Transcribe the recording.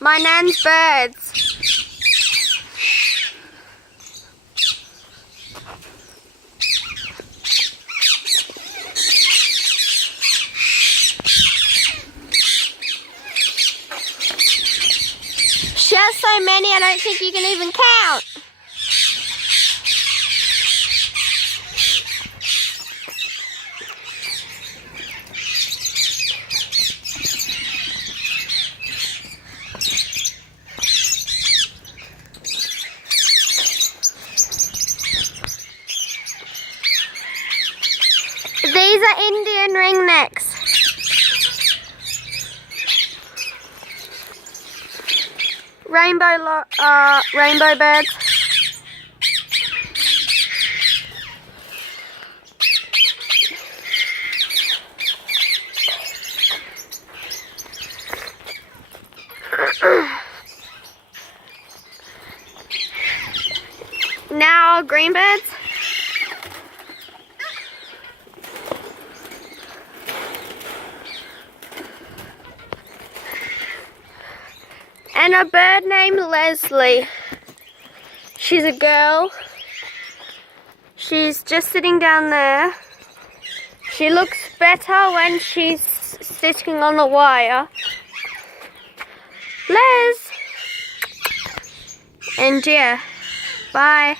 My nan's birds. She has so many, I don't think you can even count. These are Indian ringnecks. Rainbow birds. Now green birds. And a bird named Leslie. She's a girl. She's just sitting down there. She looks better when she's sitting on the wire. Les! And yeah, bye.